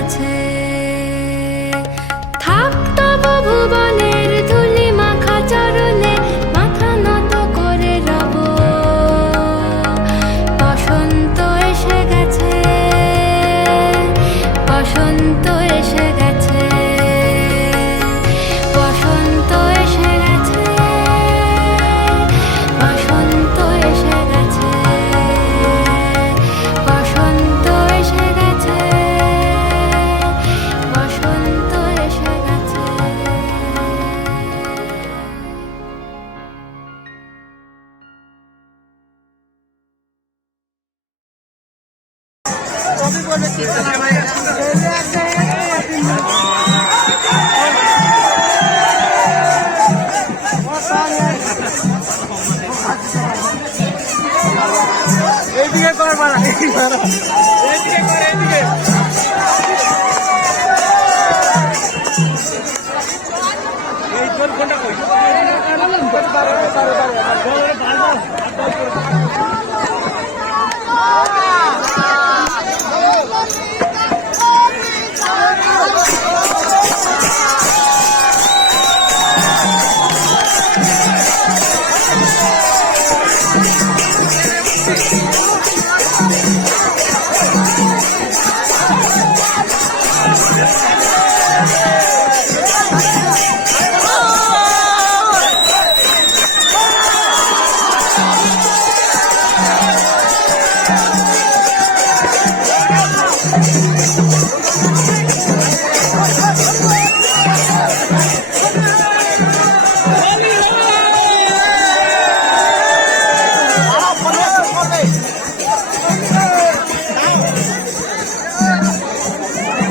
এসে এইদিকে কর মারা এইদিকে কর এইদিকে এই তোর কোনটা কই বারো বারো বারো